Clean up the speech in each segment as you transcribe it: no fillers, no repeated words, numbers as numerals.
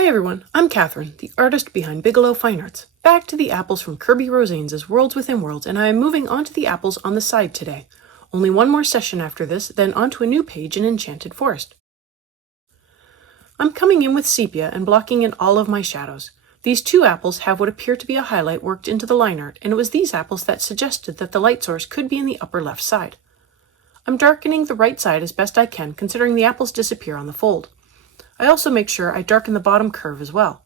Hi everyone, I'm Catherine, the artist behind Bigelow Fine Arts. Back to the apples from Kirby Rosanes' Worlds Within Worlds, and I am moving on to the apples on the side today. Only one more session after this, then onto a new page in Enchanted Forest. I'm coming in with sepia and blocking in all of my shadows. These two apples have what appear to be a highlight worked into the line art, and it was these apples that suggested that the light source could be in the upper left side. I'm darkening the right side as best I can, considering the apples disappear on the fold. I also make sure I darken the bottom curve as well.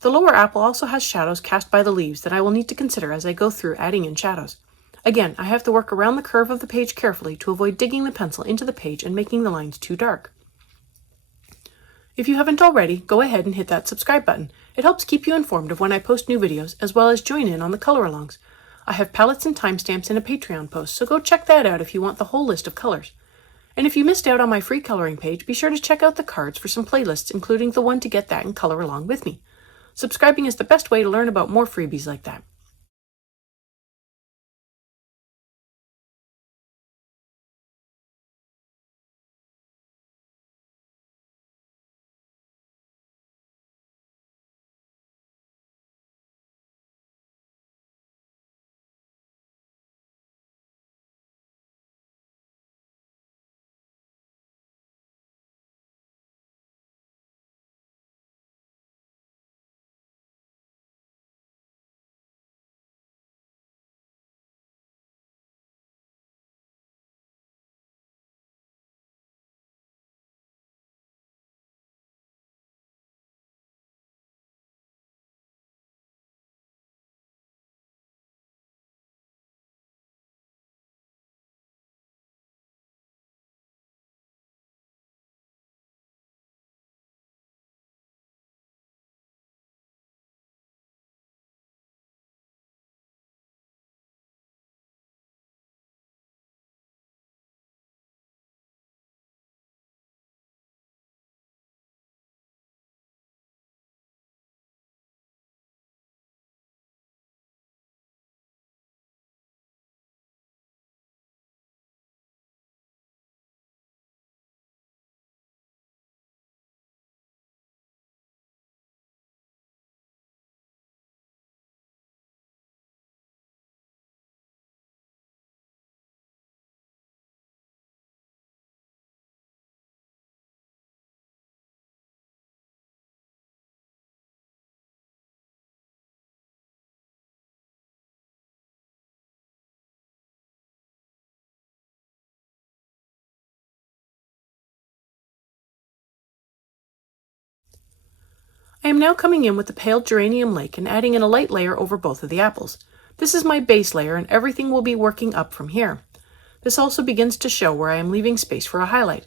The lower apple also has shadows cast by the leaves that I will need to consider as I go through adding in shadows. Again, I have to work around the curve of the page carefully to avoid digging the pencil into the page and making the lines too dark. If you haven't already, go ahead and hit that subscribe button. It helps keep you informed of when I post new videos, as well as join in on the color-alongs. I have palettes and timestamps in a Patreon post, so go check that out if you want the whole list of colors. And if you missed out on my free coloring page, be sure to check out the cards for some playlists, including the one to get that and color along with me. Subscribing is the best way to learn about more freebies like that. I am now coming in with the pale geranium lake and adding in a light layer over both of the apples. This is my base layer and everything will be working up from here. This also begins to show where I am leaving space for a highlight.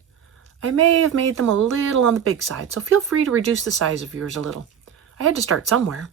I may have made them a little on the big side, so feel free to reduce the size of yours a little. I had to start somewhere.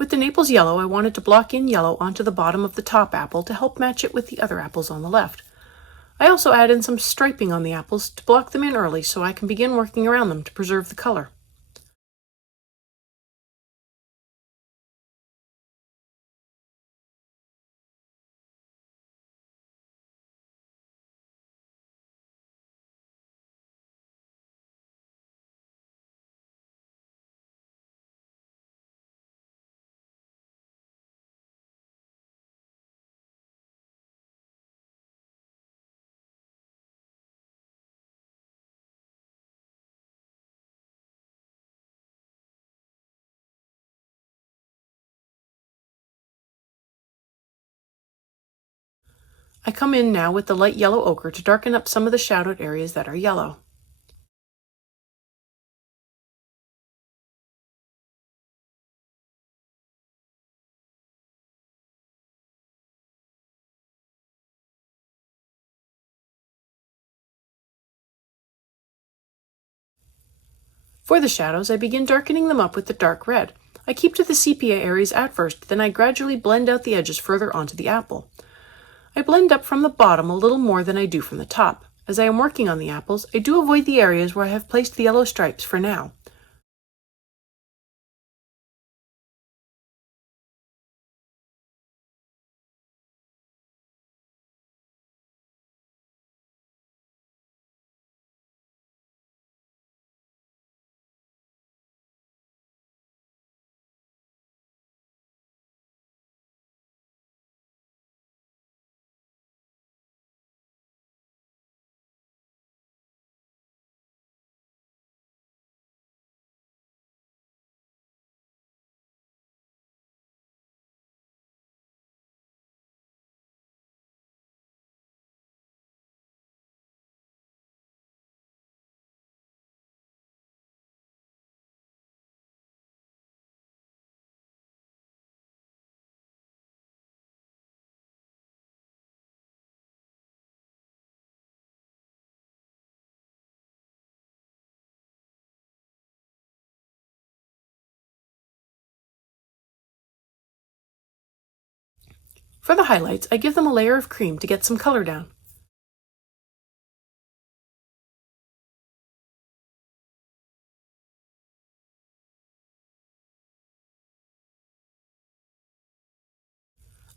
With the Naples yellow, I wanted to block in yellow onto the bottom of the top apple to help match it with the other apples on the left. I also add in some striping on the apples to block them in early so I can begin working around them to preserve the color. I come in now with the light yellow ochre to darken up some of the shadowed areas that are yellow. For the shadows, I begin darkening them up with the dark red. I keep to the sepia areas at first, then I gradually blend out the edges further onto the apple. I blend up from the bottom a little more than I do from the top. As I am working on the apples, I do avoid the areas where I have placed the yellow stripes for now. For the highlights, I give them a layer of cream to get some color down.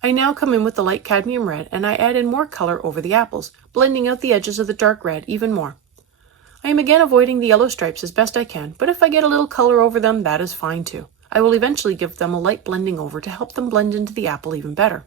I now come in with the light cadmium red and I add in more color over the apples, blending out the edges of the dark red even more. I am again avoiding the yellow stripes as best I can, but if I get a little color over them, that is fine too. I will eventually give them a light blending over to help them blend into the apple even better.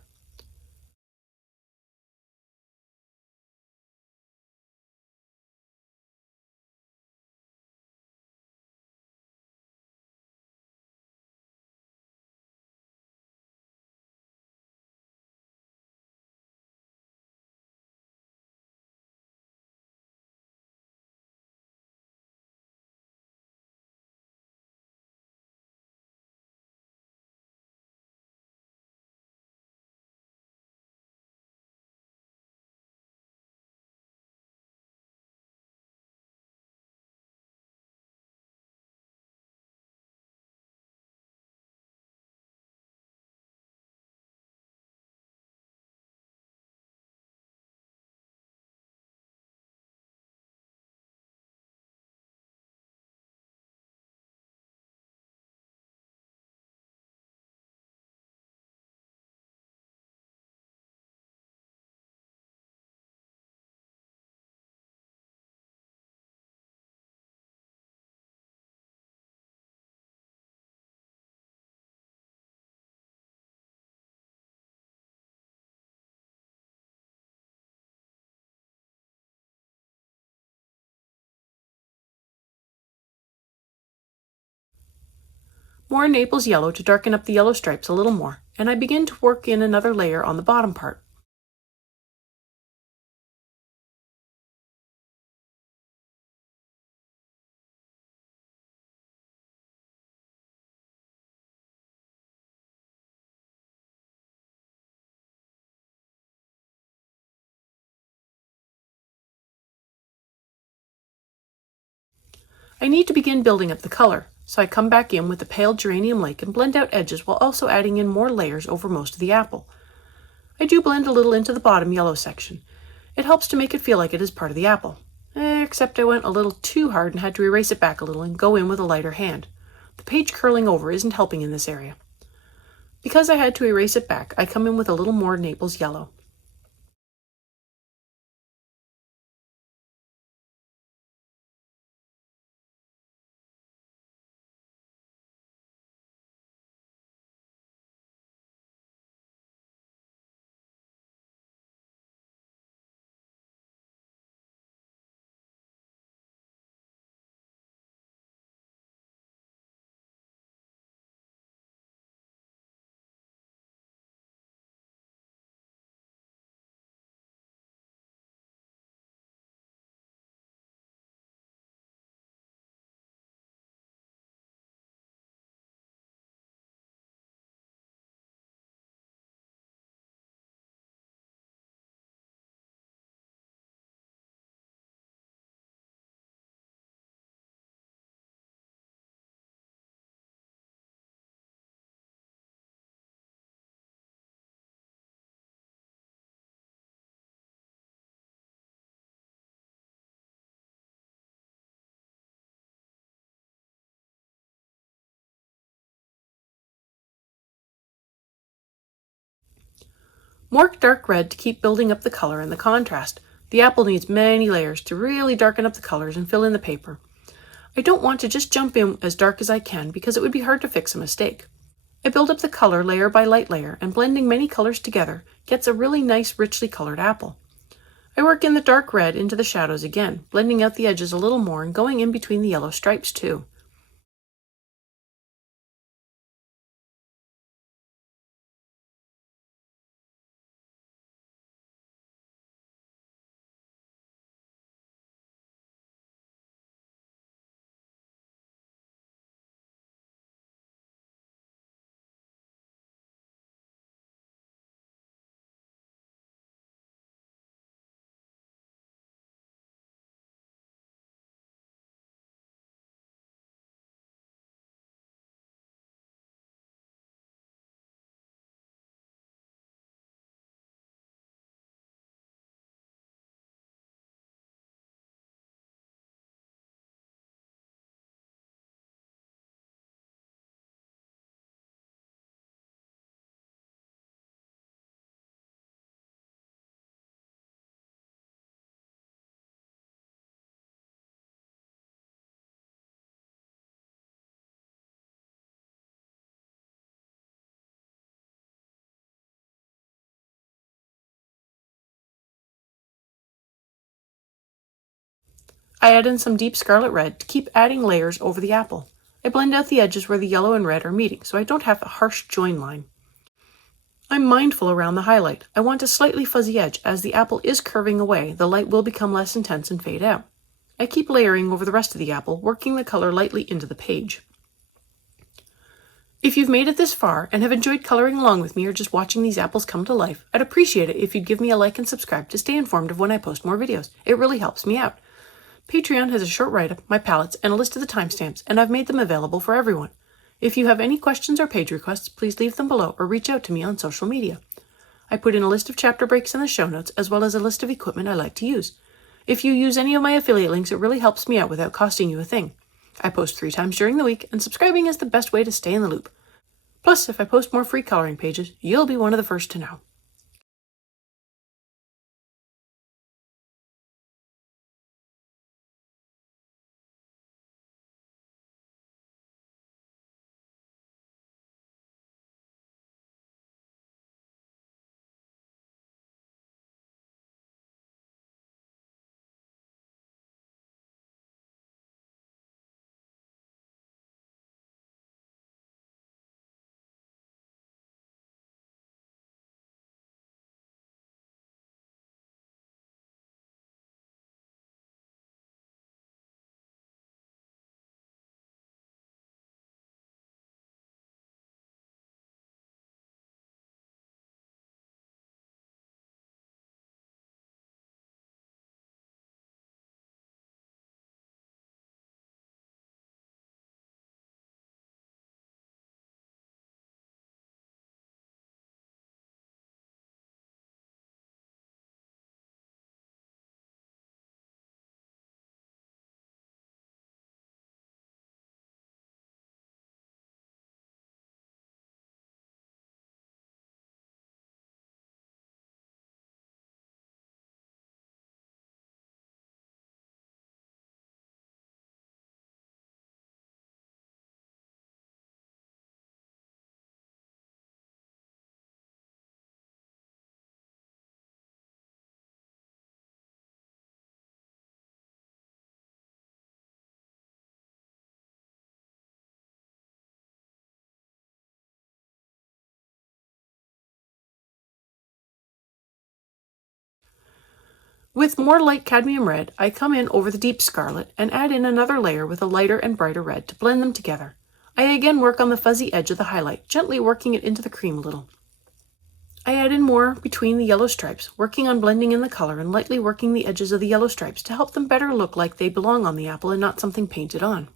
More Naples yellow to darken up the yellow stripes a little more, and I begin to work in another layer on the bottom part. I need to begin building up the color, so I come back in with the pale geranium lake and blend out edges while also adding in more layers over most of the apple. I do blend a little into the bottom yellow section. It helps to make it feel like it is part of the apple. Except I went a little too hard and had to erase it back a little and go in with a lighter hand. The page curling over isn't helping in this area. Because I had to erase it back, I come in with a little more Naples yellow. More dark red to keep building up the color and the contrast. The apple needs many layers to really darken up the colors and fill in the paper. I don't want to just jump in as dark as I can because it would be hard to fix a mistake. I build up the color layer by light layer, and blending many colors together gets a really nice richly colored apple. I work in the dark red into the shadows again, blending out the edges a little more and going in between the yellow stripes too. I add in some deep scarlet red to keep adding layers over the apple. I blend out the edges where the yellow and red are meeting so I don't have a harsh join line. I'm mindful around the highlight. I want a slightly fuzzy edge. As the apple is curving away, the light will become less intense and fade out. I keep layering over the rest of the apple, working the color lightly into the page. If you've made it this far and have enjoyed coloring along with me or just watching these apples come to life, I'd appreciate it if you'd give me a like and subscribe to stay informed of when I post more videos. It really helps me out. Patreon has a short write-up, my palettes, and a list of the timestamps, and I've made them available for everyone. If you have any questions or page requests, please leave them below or reach out to me on social media. I put in a list of chapter breaks in the show notes, as well as a list of equipment I like to use. If you use any of my affiliate links, it really helps me out without costing you a thing. I post 3 times during the week, and subscribing is the best way to stay in the loop. Plus, if I post more free coloring pages, you'll be one of the first to know. With more light cadmium red, I come in over the deep scarlet and add in another layer with a lighter and brighter red to blend them together. I again work on the fuzzy edge of the highlight, gently working it into the cream a little. I add in more between the yellow stripes, working on blending in the color and lightly working the edges of the yellow stripes to help them better look like they belong on the apple and not something painted on.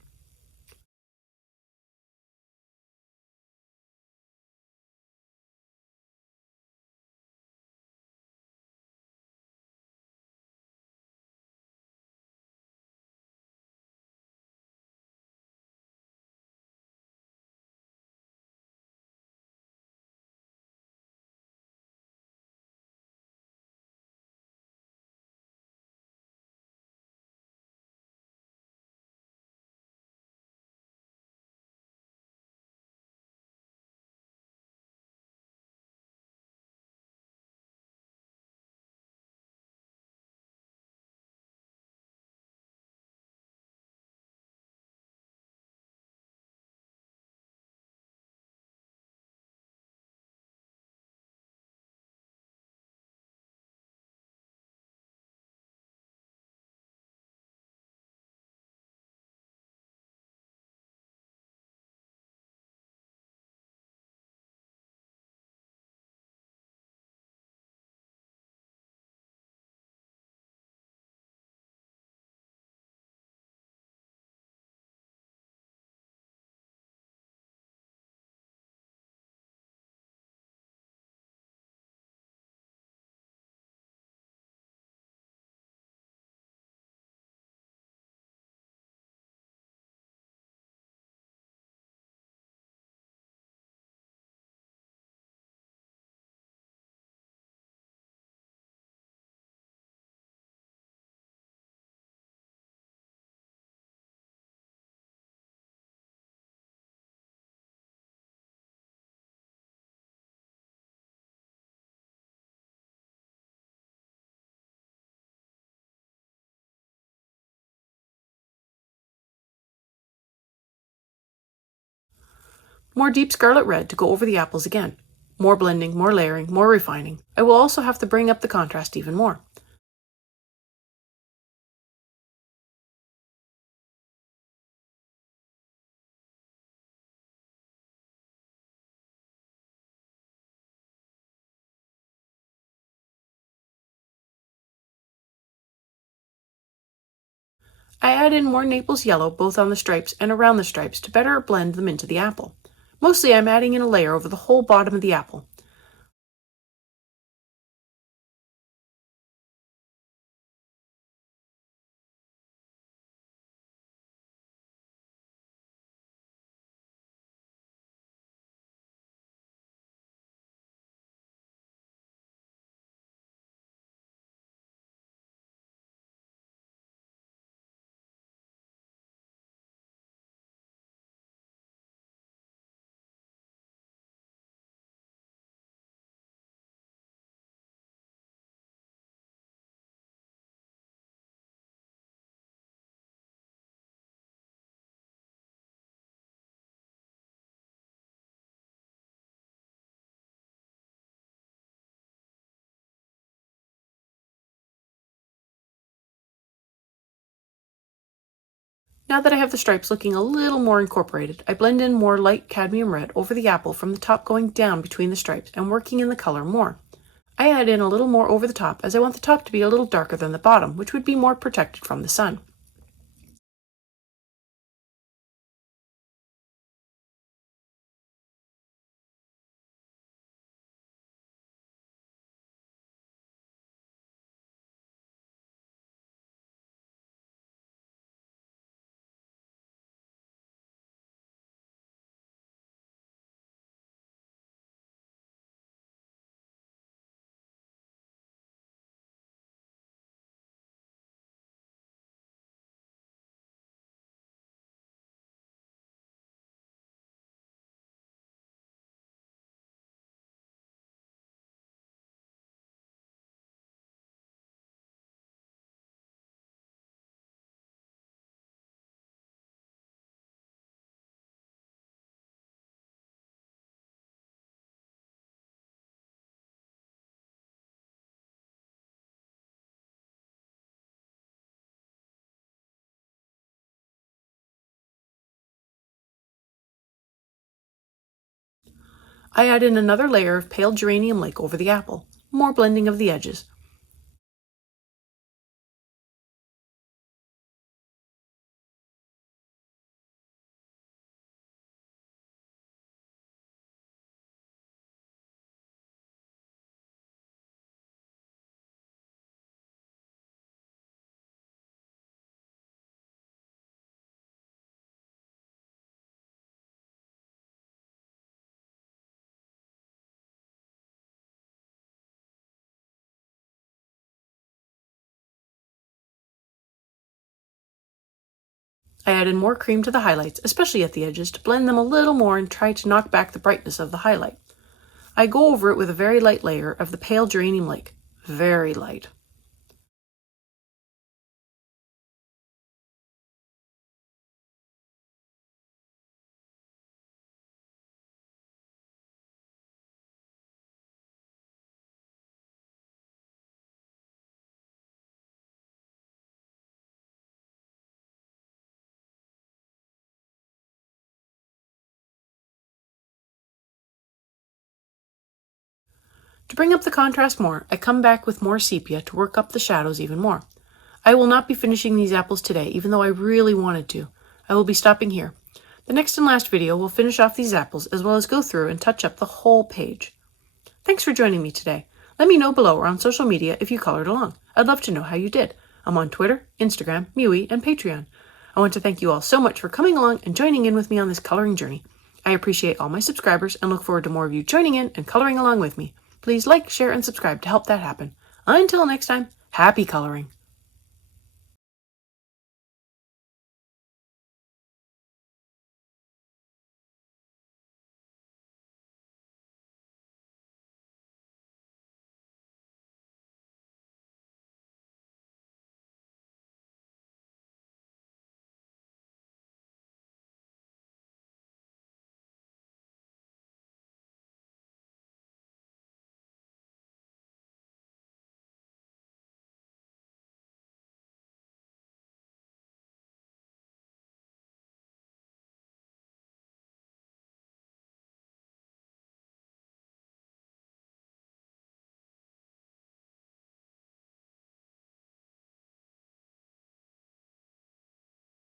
More deep scarlet red to go over the apples again. More blending, more layering, more refining. I will also have to bring up the contrast even more. I add in more Naples yellow both on the stripes and around the stripes to better blend them into the apple. Mostly I'm adding in a layer over the whole bottom of the apple. Now that I have the stripes looking a little more incorporated, I blend in more light cadmium red over the apple from the top going down between the stripes and working in the color more. I add in a little more over the top as I want the top to be a little darker than the bottom, which would be more protected from the sun. I add in another layer of pale geranium lake over the apple, more blending of the edges. I add in more cream to the highlights, especially at the edges, to blend them a little more and try to knock back the brightness of the highlight. I go over it with a very light layer of the pale geranium lake. Very light. To bring up the contrast more, I come back with more sepia to work up the shadows even more. I will not be finishing these apples today, even though I really wanted to. I will be stopping here. The next and last video will finish off these apples as well as go through and touch up the whole page. Thanks for joining me today. Let me know below or on social media if you colored along. I'd love to know how you did. I'm on Twitter, Instagram, MeWe, and Patreon. I want to thank you all so much for coming along and joining in with me on this coloring journey. I appreciate all my subscribers and look forward to more of you joining in and coloring along with me. Please like, share, and subscribe to help that happen. Until next time, happy coloring!